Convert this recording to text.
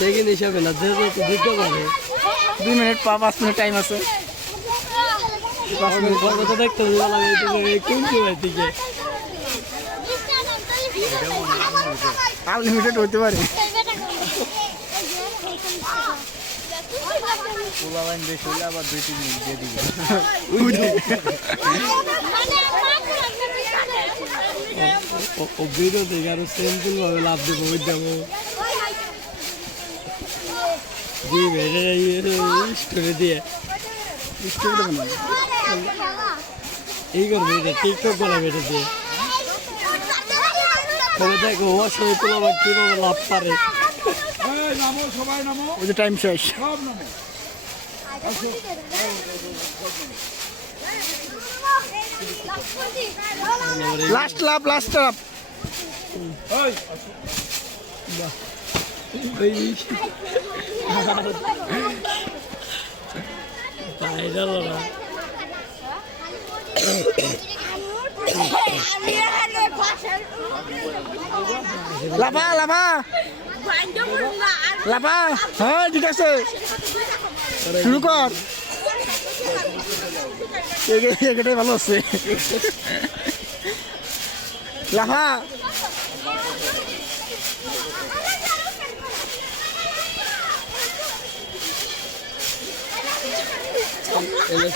Second হিসাবে না দিতে পারে 2 মিনিট 5 মিনিট টাইম আছে। 5 মিনিট পর তো দেখতে কোন সময় থেকে আনলিমিটেড হতে পারে। পোলাবাইন বেশ হলে আবার 2-3 মিনিট দিয়ে দিবে। ও ভিডিও দেখে আরো সিম্পল ভাবে লাভ দেবো ওই দেবো স্টোরি দিয়ে এই করবে টিকটক করা বেটে দিয়ে দেখো অসময় তোলা কিভাবে লাভ পারে। সবাই নামো, ওই যে টাইম শেষ। সব নামো। Last love last love. লাভা লাভা লাভা। হ্যাঁ ঠিক আছে শুরু কর। এটাই ভালো আছে। Lava Ele